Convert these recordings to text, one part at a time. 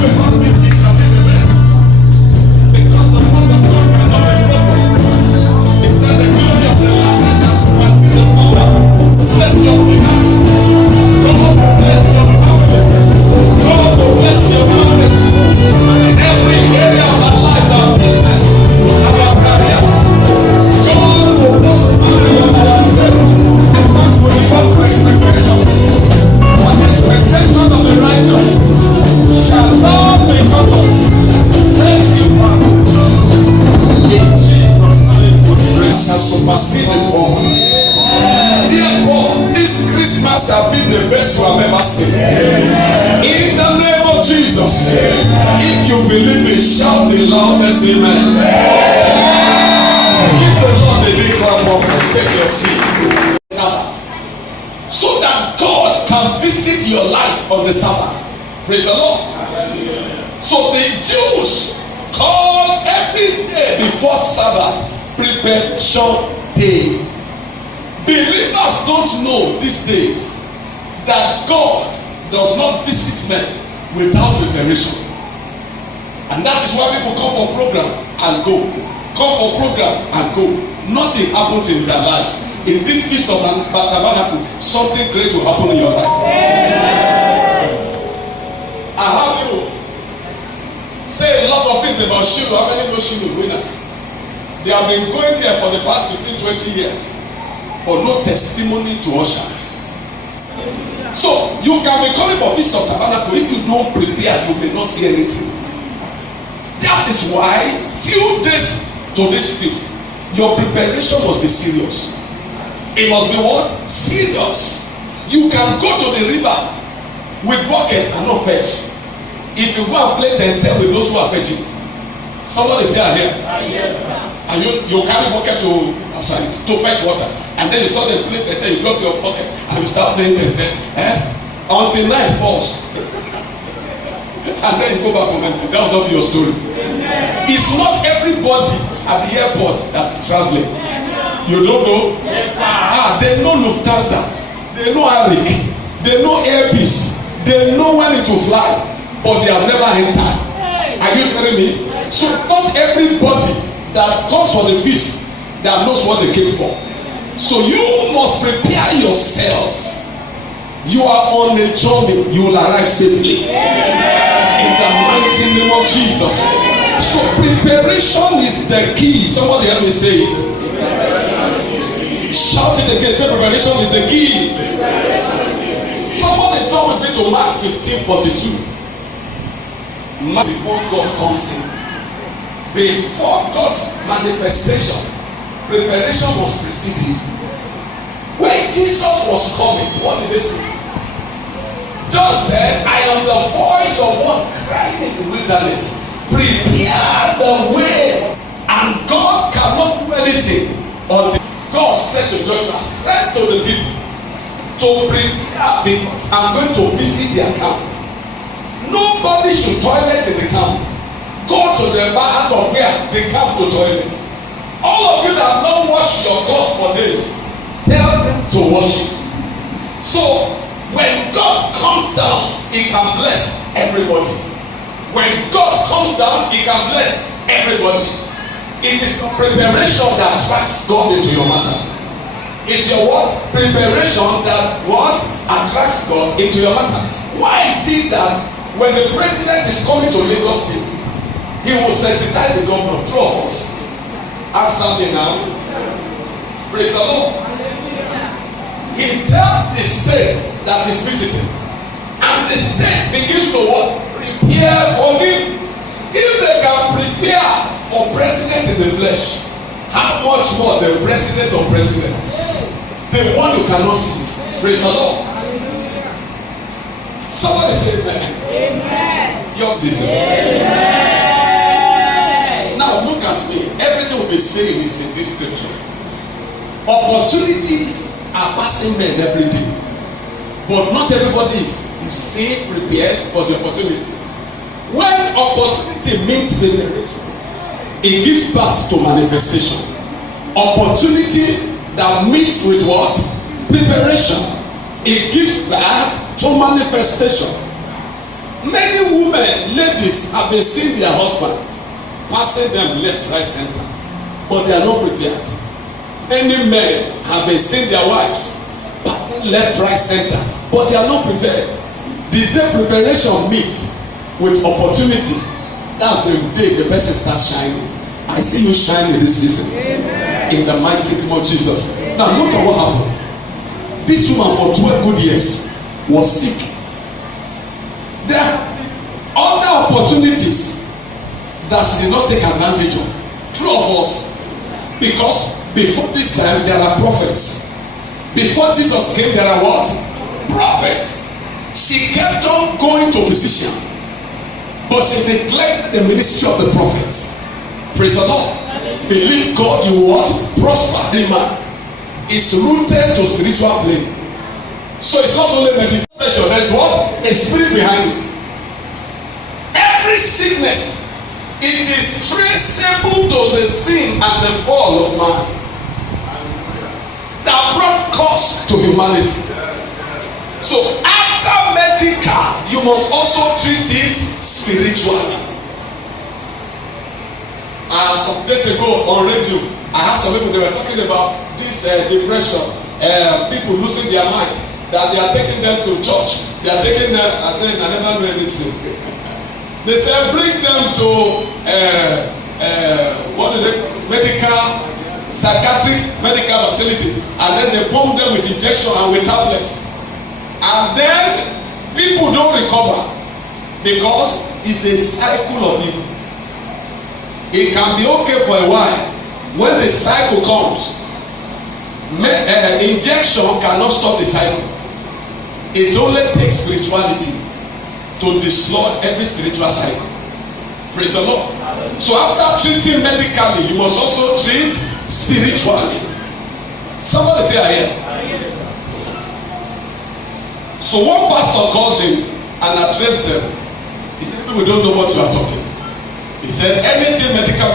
Without it, he shall be the best. Because the word of God cannot be broken. He said the glory of the latter shall supersede the former. Bless your business. God will bless your family. God will bless your marriage. Every area of our lives, our business, our careers. God will prosper your business. Christmas will be one for expectation. For the expectation of the righteous shall not be cut off. Thank you, Father. In Jesus' name, grace shall supersede the former. Therefore, this Christmas shall be the best you have ever seen. In the name of Jesus. If you believe it, shout the loudest amen. Give the Lord a big clap of take your seat. Sabbath. So that God can visit your life on the Sabbath. Praise the Lord. So the Jews call every day before Sabbath preparation day. Believers don't know these days that God does not visit men without preparation. And that is why people come for program and go. Come for program and go. Nothing happens in their life. In this feast of Tabernacle, something great will happen in your life. I have people say a lot of things about Shiloh. How many know Shiloh winners? They have been going there for the past 15-20 years, but no testimony to usher. So you can be coming for Feast of Tabernacle. If you don't prepare, you may not see anything. That is why few days to this feast, your preparation must be serious. It must be what? Serious. You can go to the river with bucket and not fetch. If you go and play 10-10 with those who are fetching, somebody say I hear. And you carry bucket to aside to fetch water, and then you saw them play 10-10, you drop your bucket and you start playing 10-10 until night falls. And then you go back home and say that will not be your story. It's not everybody at the airport that is traveling. You don't know? They know Lufthansa, they know Arik, they know Air Peace, they know when it will fly, but they have never entered. Are you hearing me? So not everybody that comes for the feast that knows what they came for. So you must prepare yourself. You are on a journey, you will arrive safely. In the mighty name of Jesus. So preparation is the key. Somebody help me say it. Shout it again. Say preparation is the key. Somebody turn with me to Mark 15:42. Before God comes in, before God's manifestation, preparation must precede it. When Jesus was coming, what did they say? John said, I am the voice of one crying in the wilderness. Prepare the way. And God cannot do anything until God said to Joshua, said to the people to prepare, because I'm going to visit their camp. Nobody should toilet in the camp. Go to the back of where they come to toilet. All of you that have not washed your clothes for days, tell them to wash it. So when God comes down, he can bless everybody. When God comes down, he can bless everybody. It is the preparation that attracts God into your matter. It's your what? Preparation that what? Attracts God into your matter. Why is it that when the president is coming to Lagos State, he will sensitize the governor? True of us. Ask something now. Praise the Lord. He tells the state that is visiting, and the state begins to what? Prepare for him. If they can prepare for president in the flesh, how much more the president of president, the one you cannot see? Praise the Lord. Somebody say amen. Amen. Your season. Amen. Now look at me. Everything we'll be saying is in this scripture. Opportunities are passing men every day, but not everybody is prepared for the opportunity. When opportunity meets preparation, it gives birth to manifestation. Opportunity that meets with what? Preparation. It gives birth to manifestation. Many women, ladies, have been seeing their husband passing them left, right, center, but they are not prepared. Many men have been seeing their wives passing left, right, center, but they are not prepared. The day preparation meets with opportunity, that's the day the person starts shining. I see you shining this season. Amen. In the mighty name of Jesus. Now look at what happened. This woman for 12 good years was sick. There are other opportunities that she did not take advantage of. True of us. Because before this time there are prophets. Before Jesus came there are what? Prophets. She kept on going to physician, but she neglected the ministry of the prophets. Praise the Lord. Believe God, you what? Prosper. The man is rooted to spiritual plane. So it's not only meditation, there is what? A spirit behind it. Every sickness, it is traceable to the sin and the fall of man that brought curse to humanity. So after medical, you must also treat it spiritually. Some days ago on radio, I had some people, they were talking about this depression, people losing their mind, that they are taking them to church. They are taking them, I said, I never knew anything. They said, bring them to medical, psychiatric medical facility, and then they pump them with injection and with tablets. And then people don't recover because it's a cycle of evil. It can be okay for a while. When the cycle comes, injection cannot stop the cycle. It only takes spirituality to dislodge every spiritual cycle. Praise the Lord. So after treating medically, you must also treat spiritually. Somebody say I am. So one pastor called them and addressed them. He said, people don't know what you are talking. He said, anything medical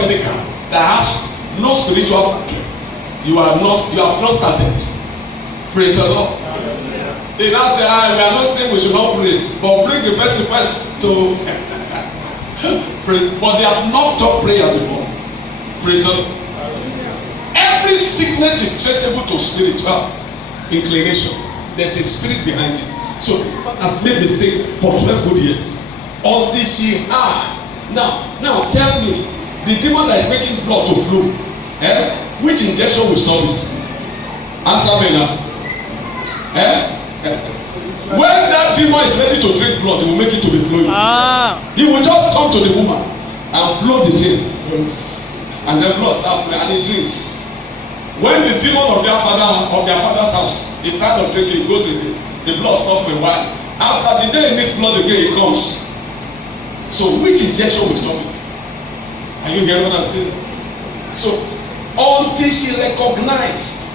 that has no spiritual backing, you have not started. Praise the Lord. They now say, we are not saying we should not pray, but bring the person first to praise. But they have not taught prayer before. Praise the Lord. Every sickness is traceable to spiritual inclination. There's a spirit behind it. So this woman has made mistake for 12 good years until she had. Now tell me, the demon that is making blood to flow, which injection will stop it? Answer me now. When that demon is ready to drink blood, he will make it to be flowing. He will just come to the woman and blow the thing, and then blood start flowing, and he drinks. When the demon of their father's house is tired of drinking, he goes in the blood stops for a while. After the day he needs blood again, he comes. So which injection will stop it? Are you hearing what I'm saying? So until she recognized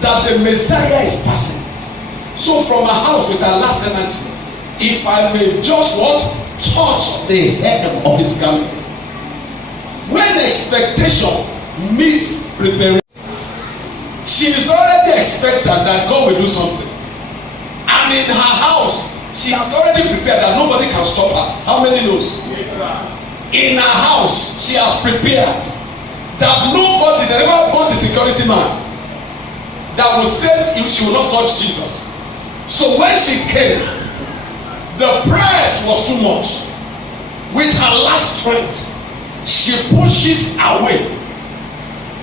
that the Messiah is passing, so from her house with her last energy, if I may just what? Touch the hem of his garment. When expectation meets preparation, she is already expectant that God will do something. And in her house, she has already prepared that nobody can stop her. How many knows? In her house, she has prepared that nobody, they never bought the security man that will say she will not touch Jesus. So when she came, the press was too much. With her last strength, she pushes away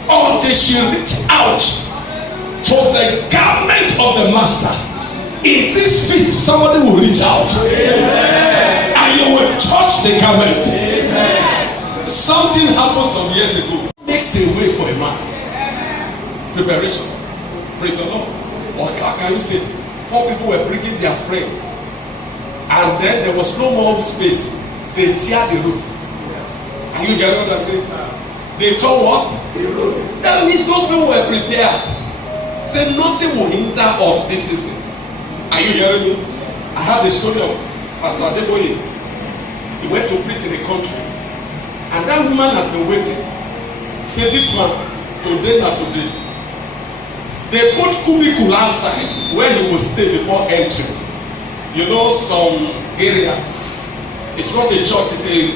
until she reached out to the garment of the master. In this feast, somebody will reach out. Amen. And you will touch the garment. Amen. Something happened some years ago. Makes a way for a man. Preparation. Praise the Lord. Or can you say, 4 people were bringing their friends, and then there was no more space. They tear the roof. Are you getting what I'm saying? They told what? That means those people were prepared. Say nothing will hinder us this season. Are you hearing me? I have the story of Pastor Adeboye. He went to preach in the country, and that woman has been waiting. Say this man, today not today. They put cubicle outside where he will stay before entering. You know, some areas It's not a church, it's a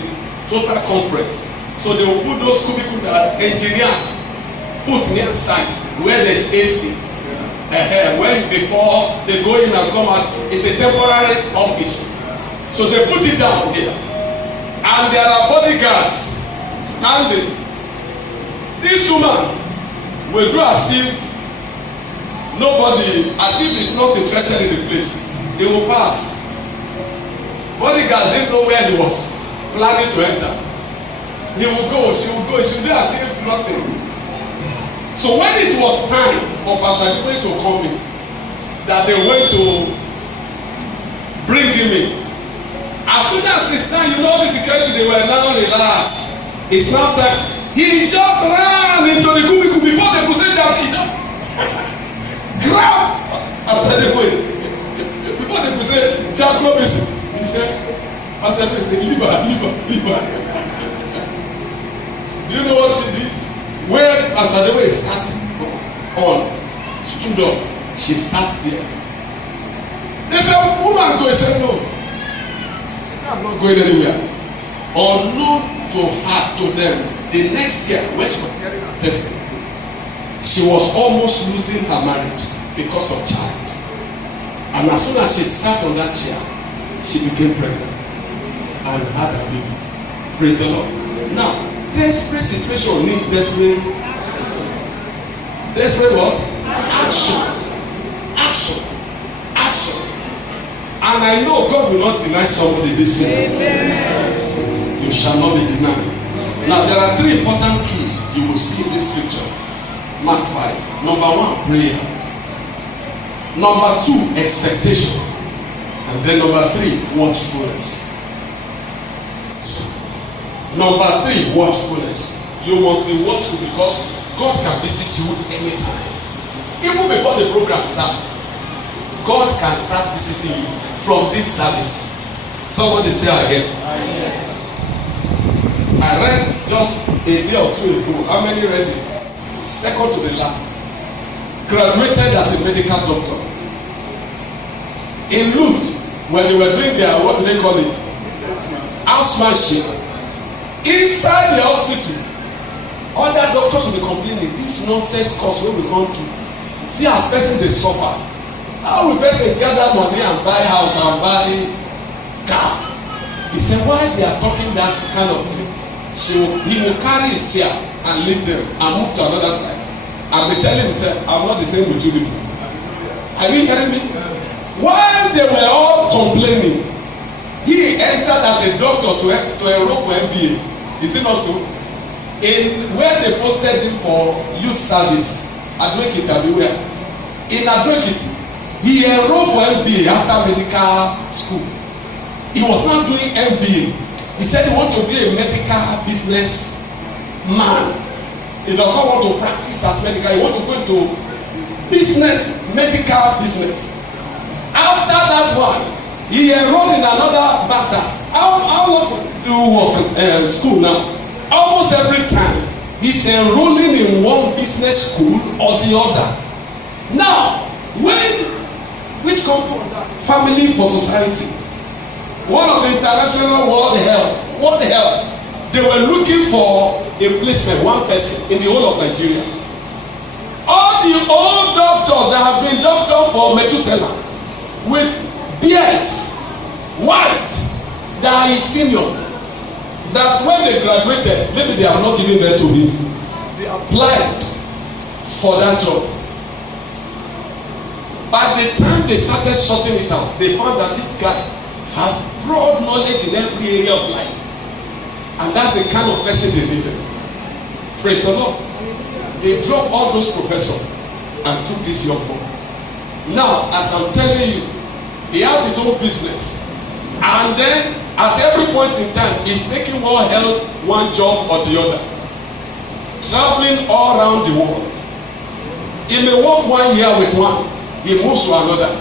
total conference. So they will put those cubicles that engineers put near site where there's AC. When before they go in and come out, it's a temporary office. So they put it down there. And there are bodyguards standing. This woman will do as if nobody, as if he's not interested in the place. He will pass. Bodyguards didn't know where he was planning to enter. He will go, she will go, she will do as if nothing. So when it was time for Pastor Adebayo to come in, that they went to bring him in, as soon as it's time, you know the security, they were now relaxed. It's now time. He just ran into the cubicle before they could say that he grab Pastor Adebayo. Before they could say Jack Robinson, he said, Pastor Adebayo said, leave her. Do you know what she did? When Pastor Adebayo sat on, stood up, she sat there. They said, woman, go. He said, no. I'm not going anywhere. Unknown to her, to them, the next year when she was hearing her testimony, she was almost losing her marriage because of child. And as soon as she sat on that chair, she became pregnant and had a baby. Praise the Lord. Now, desperate situation needs desperate what? Action. And I know God will not deny somebody this season. Amen. You shall not be denied. Now there are three important keys you will see in this scripture. Mark 5. Number 1, prayer. Number 2, expectation. And then number 3, watchfulness. Number 3, watchfulness. You must be watchful because God can visit you anytime. Even before the program starts, God can start visiting you from this service. Somebody say again. I read just a day or two ago. How many read it? Second to the last. Graduated as a medical doctor. In Lut, when they were doing their, what do they call it? Housemanship. Inside the hospital, other doctors will be complaining, this nonsense course wey we come to. See as person dey suffer. How will person gather money and buy house and buy car? He said, why they are talking that kind of thing? He will carry his chair and leave them and move to another side. And be telling himself, I'm not the same with you people. Are you hearing me? While they were all complaining, he entered as a doctor to enroll for MBA. Is it not so? When they posted him for youth service, Advocate everywhere. In Advocate, he enrolled for MBA after medical school. He was not doing MBA. He said he wanted to be a medical business man. He does not want to practice as medical. He wants to go into business, medical business. After that one, he enrolled in another master's. How long do you work school now? Almost every time he's enrolling in one business school or the other. Now, which company? Family for Society, one of the international World Health, they were looking for a placement, one person in the whole of Nigeria. All the old doctors that have been doctor for Methuselah with beards, white, that are his senior, that when they graduated, maybe they are not giving them to him. They applied for that job. By the time they started sorting it out, they found that this guy has broad knowledge in every area of life. And that's the kind of person they needed. Praise the Lord. They dropped all those professors and took this young boy. Now, as I'm telling you, he has his own business. And then, at every point in time, he's taking one health, one job or the other. Traveling all around the world. He may work 1 year with one, he moves to another.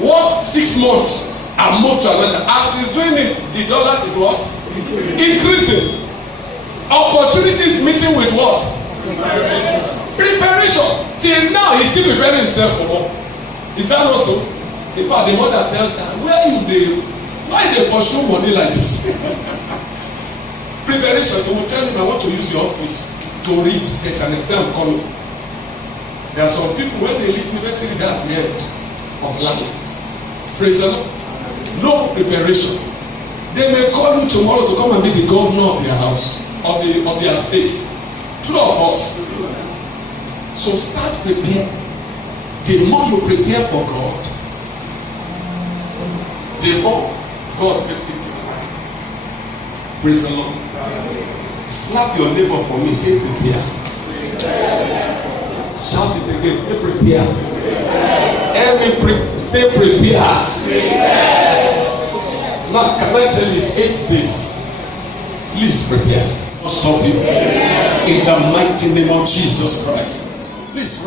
Work 6 months and move to another. As he's doing it, the dollars is what? Increasing. Opportunities meeting with what? Preparation. Till now, he's still preparing himself for work. Is that also? In fact, the mother tell her, where Why they pursue money like this? Preparation. They will tell him, I want to use your office to read. There's an exam coming. There are some people when they leave university, that's the end of life. Praise the Lord. No preparation. They may call you tomorrow to come and be the governor of their house, of their state. True of us. So start preparing. The more you prepare for God, the more God visits your life. Praise the Lord. Slap your neighbor for me. Say prepare. Shout it again. Say prepare. Say prepare. Now, can I tell you, it's 8 days. Please prepare. I'll stop you. In the mighty name of Jesus Christ. Please